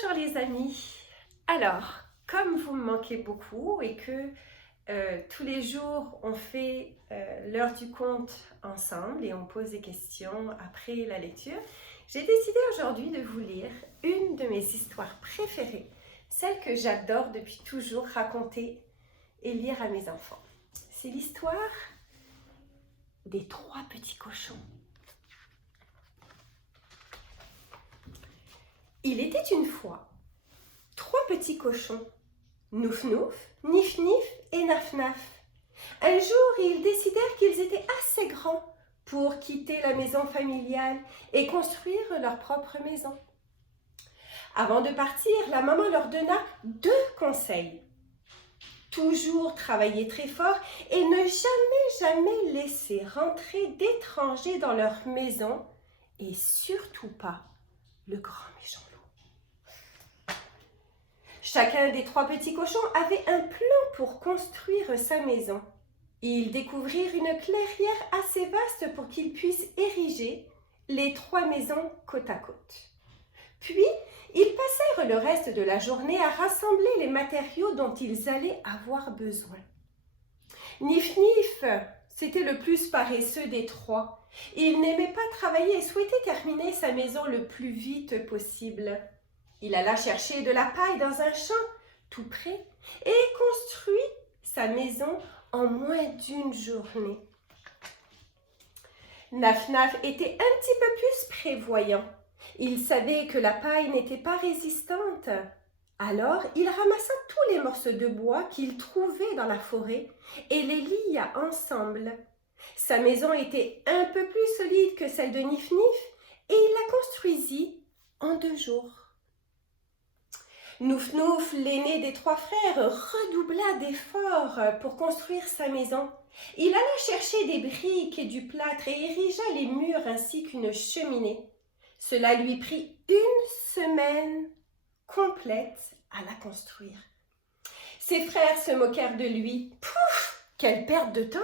Bonjour les amis. Alors, comme vous me manquez beaucoup et que tous les jours on fait l'heure du conte ensemble et on pose des questions après la lecture, j'ai décidé aujourd'hui de vous lire une de mes histoires préférées, celle que j'adore depuis toujours raconter et lire à mes enfants. C'est l'histoire des 3 petits cochons. Il était une fois 3 petits cochons, Nouf Nouf, Nif Nif et Naf Naf. Un jour, ils décidèrent qu'ils étaient assez grands pour quitter la maison familiale et construire leur propre maison. Avant de partir, la maman leur donna 2 conseils. Toujours travailler très fort et ne jamais laisser rentrer d'étrangers dans leur maison et surtout pas le grand méchant loup. Chacun des 3 petits cochons avait un plan pour construire sa maison. Ils découvrirent une clairière assez vaste pour qu'ils puissent ériger les 3 maisons côte à côte. Puis, ils passèrent le reste de la journée à rassembler les matériaux dont ils allaient avoir besoin. Nif Nif, c'était le plus paresseux des 3. Il n'aimait pas travailler et souhaitait terminer sa maison le plus vite possible. Il alla chercher de la paille dans un champ tout près et construit sa maison en moins d'1 journée. Naf Naf était un petit peu plus prévoyant. Il savait que la paille n'était pas résistante. Alors, il ramassa tous les morceaux de bois qu'il trouvait dans la forêt et les lia ensemble. Sa maison était un peu plus solide que celle de Nif Nif et il la construisit en 2 jours. Nouf Nouf, l'aîné des 3 frères, redoubla d'efforts pour construire sa maison. Il alla chercher des briques et du plâtre et érigea les murs ainsi qu'une cheminée. Cela lui prit 1 semaine complète à la construire. Ses frères se moquèrent de lui. « Pouf, quelle perte de temps !»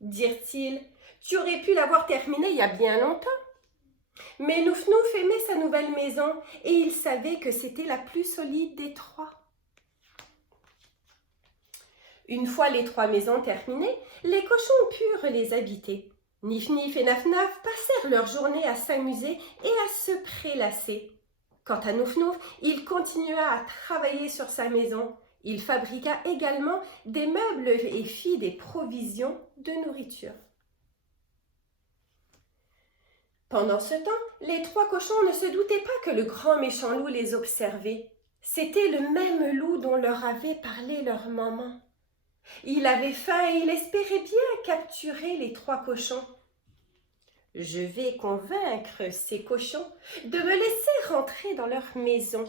dirent-ils. « Tu aurais pu l'avoir terminée il y a bien longtemps. » Mais Nouf Nouf aimait sa nouvelle maison et il savait que c'était la plus solide des 3. Une fois les 3 maisons terminées, les cochons purent les habiter. Nif Nif et Naf Naf passèrent leur journée à s'amuser et à se prélasser. Quant à Nouf Nouf, il continua à travailler sur sa maison. Il fabriqua également des meubles et fit des provisions de nourriture. Pendant ce temps, les 3 cochons ne se doutaient pas que le grand méchant loup les observait. C'était le même loup dont leur avait parlé leur maman. Il avait faim et il espérait bien capturer les 3 cochons. « Je vais convaincre ces cochons de me laisser rentrer dans leur maison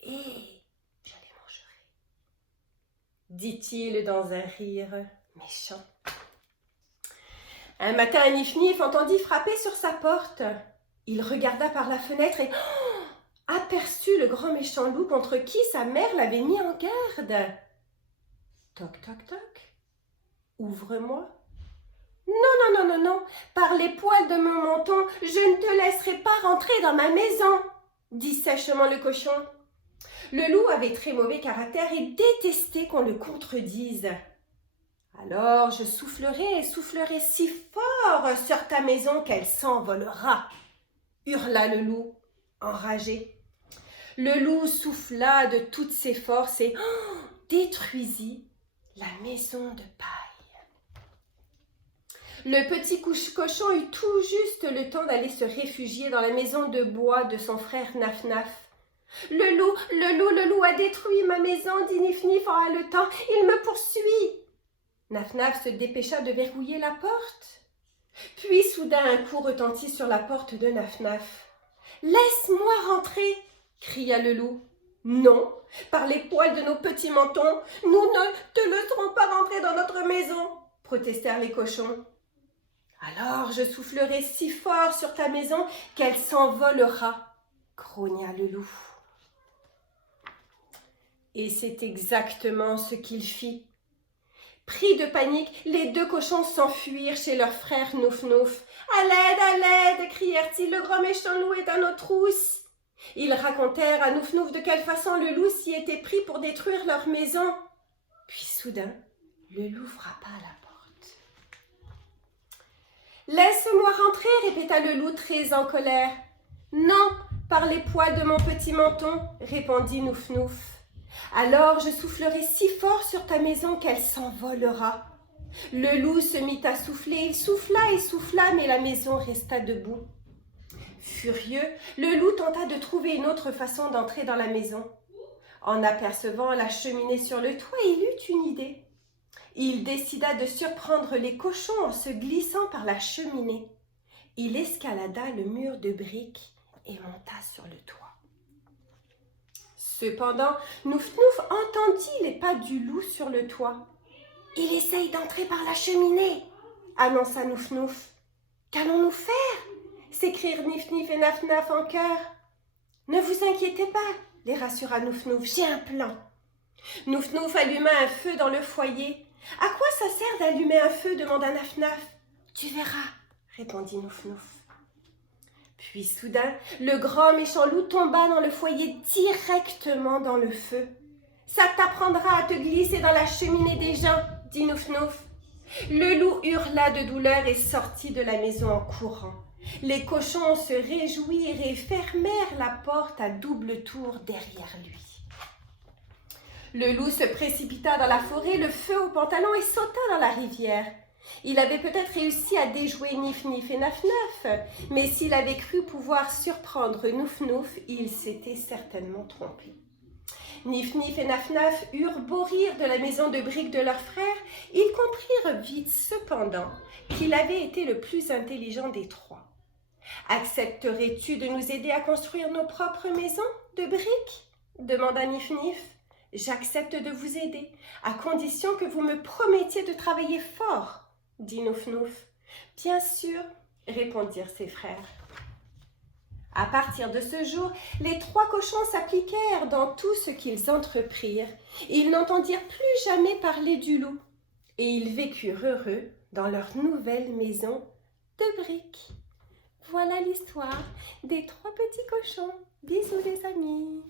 et je les mangerai, » dit-il dans un rire méchant. Un matin, Nif Nif entendit frapper sur sa porte. Il regarda par la fenêtre et aperçut le grand méchant loup contre qui sa mère l'avait mis en garde. « Toc, toc, toc. Ouvre-moi. »« Non, par les poils de mon menton, je ne te laisserai pas rentrer dans ma maison, » dit sèchement le cochon. Le loup avait très mauvais caractère et détestait qu'on le contredise. « Alors je soufflerai si fort sur ta maison qu'elle s'envolera, » hurla le loup, enragé. Le loup souffla de toutes ses forces et détruisit la maison de paille. Le petit cochon eut tout juste le temps d'aller se réfugier dans la maison de bois de son frère Naf Naf. « Le loup a détruit ma maison, » dit Nif Nif en haletant. « Il me poursuit. » Naf Naf se dépêcha de verrouiller la porte. Puis soudain un coup retentit sur la porte de Naf Naf. « Laisse-moi rentrer !» cria le loup. « Non, par les poils de nos petits mentons, nous ne te laisserons pas rentrer dans notre maison !» protestèrent les cochons. « Alors je soufflerai si fort sur ta maison qu'elle s'envolera !» grogna le loup. Et c'est exactement ce qu'il fit. Pris de panique, les 2 cochons s'enfuirent chez leur frère Nouf Nouf. « À l'aide, crièrent-ils, le grand méchant loup est à nos trousses !» Ils racontèrent à Nouf-Nouf de quelle façon le loup s'y était pris pour détruire leur maison. Puis soudain, le loup frappa à la porte. « Laisse-moi rentrer, répéta le loup très en colère. « Non, par les poils de mon petit menton, répondit Nouf-Nouf. Alors je soufflerai si fort sur ta maison qu'elle s'envolera. » Le loup se mit à souffler, il souffla et souffla, mais la maison resta debout. Furieux, le loup tenta de trouver une autre façon d'entrer dans la maison. En apercevant la cheminée sur le toit, il eut une idée. Il décida de surprendre les cochons en se glissant par la cheminée. Il escalada le mur de briques et monta sur le toit. Cependant, Nouf-Nouf entendit les pas du loup sur le toit. « Il essaye d'entrer par la cheminée !» annonça Nouf-Nouf. « Qu'allons-nous faire ?» s'écrièrent Nif-Nif et Naf-Naf en chœur. « Ne vous inquiétez pas !» les rassura Nouf-Nouf. « J'ai un plan. » Nouf-Nouf alluma un feu dans le foyer. « À quoi ça sert d'allumer un feu ?» demanda Naf-Naf. « Tu verras !» répondit Nouf-Nouf. Puis soudain, le grand méchant loup tomba dans le foyer directement dans le feu. « Ça t'apprendra à te glisser dans la cheminée des gens !» dit Nouf-Nouf. Le loup hurla de douleur et sortit de la maison en courant. Les cochons se réjouirent et fermèrent la porte à double tour derrière lui. Le loup se précipita dans la forêt, le feu au pantalon et sauta dans la rivière. Il avait peut-être réussi à déjouer Nif-Nif et Naf-Naf, mais s'il avait cru pouvoir surprendre Nouf-Nouf, il s'était certainement trompé. Nif-Nif et Naf-Naf eurent beau rire de la maison de briques de leur frère, ils comprirent vite cependant qu'il avait été le plus intelligent des trois. « Accepterais-tu de nous aider à construire nos propres maisons de briques ?» demanda Nif-Nif. « J'accepte de vous aider, à condition que vous me promettiez de travailler fort, » dit Nouf-Nouf. « Bien sûr, » répondirent ses frères. À partir de ce jour, les trois cochons s'appliquèrent dans tout ce qu'ils entreprirent. Ils n'entendirent plus jamais parler du loup. Et ils vécurent heureux dans leur nouvelle maison de briques. Voilà l'histoire des trois petits cochons. Bisous les amis.